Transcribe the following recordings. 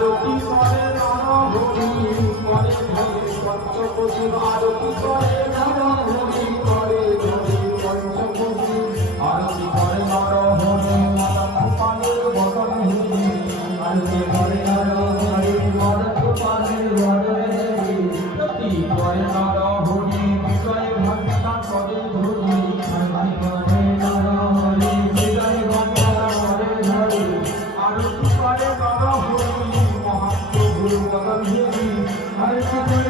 আরতি করে রাম হরি করে ভরে সত্য প্রতিভা আরতি করে রাম হরি हर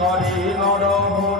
করে অরহ